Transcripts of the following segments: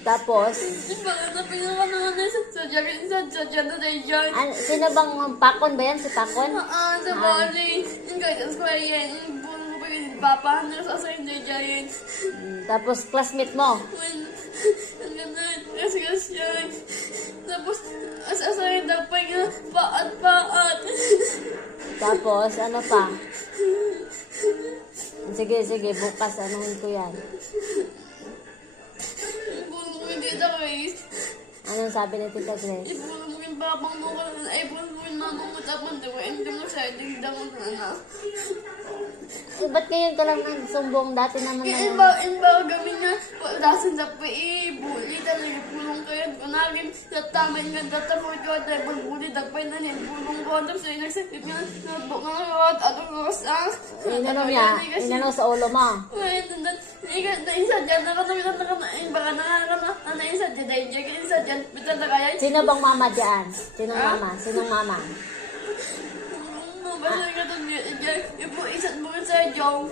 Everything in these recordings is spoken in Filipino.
Tapos, Bakit na pinaka naman sa dyan na dyan. sino bang Pakon ba yan? Si Pakon? Sa bali. Yung guidance ko ay yan. Buong mo pa yung papa. Nasa hindi dyan. Tapos, classmate mo. Ang ganun. Kasi yan. Tapos, asahin daw pa nga. Paat. Tapos, ano pa? Sige, bukas, anuhin ko yan. Buong mo yung dito guys. Anong sabi ni Tita Grace? Buong mo yung babang mo ka. Ay, buong mo yung mamang mo tapang daw. Hindi mo siya. Hindi mo na. Ba't ngayon ka lang nagsumbong? Dati naman na yan. Inba gawin na dasan sa bully talaga pulong kayo kunagin tamay nga data ko dahil bully dagpay na niyan pulong ko tapos ay nagsakit nga notebook nga rod Inano sa ulo mo. wait na isa dyan na baka na isa dyan dahil dyan isa dyan bitan na kaya Sino bang mama dyan? Sinong mama? basta nga ito dyan ipo isat mo sa Jong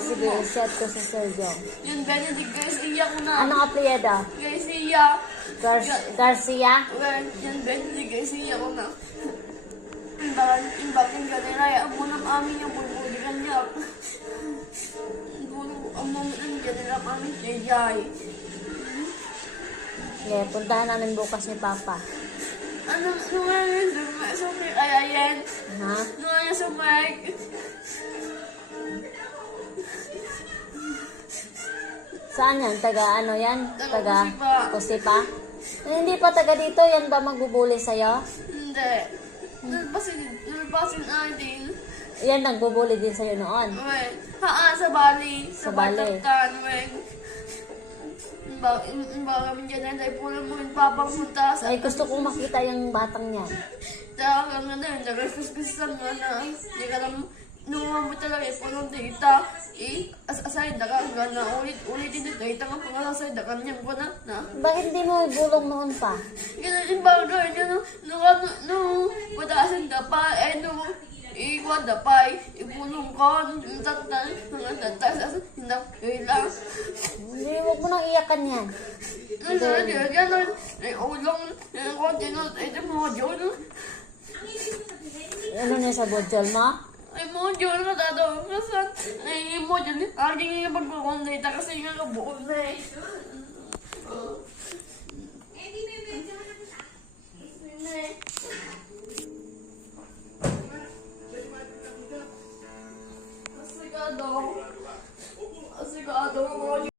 Sige, set ko sa Sergio. yun Benedict Garcia ko na Anong apelyido? Garcia Garcia? well yan Benedict Garcia ko na Imbaking ganiraya amo ng amin yung bulbulikan niya amo ng ganira kami jay Yeah, puntahan namin bukas ni Papa. ano nga yun sa Mike ayan Ha? ano nga sa Mike Saan yan? Taga ano yan? Taga Kusipa? Hindi pa taga dito. Yan ba magbubuli sa'yo? hindi nalpasin atin Yan nagbubuli din sa'yo noon. well sa Bali Sa Bali. Bataktan well kami dyan dahil po lang mo yung papapunta sa Ay, gusto kong makita yung batang yan. Dahil nga na yun, nag-refuspisan nga na. Hindi ka lang, nunga mo talaga punong data. Asay, daga nga na ulit yung data nga pangalasay, daga niyan ko na. Bakit hindi mo ibulong noon pa? Ganun yung bagay niya, nung patasin dapa, iwan dapay, ibulong ko, yung tatay, mga tatay, hindi lang. Hindi, huwag mo nang iyakan yan. Ganun, ulong, konti na, ito mga Diyon. Ano niya sa budjol mo? Ay mo, Diyon na tato. Ay mo, Diyon. Aking nga pagkakondita kasi nga kabuon na eh.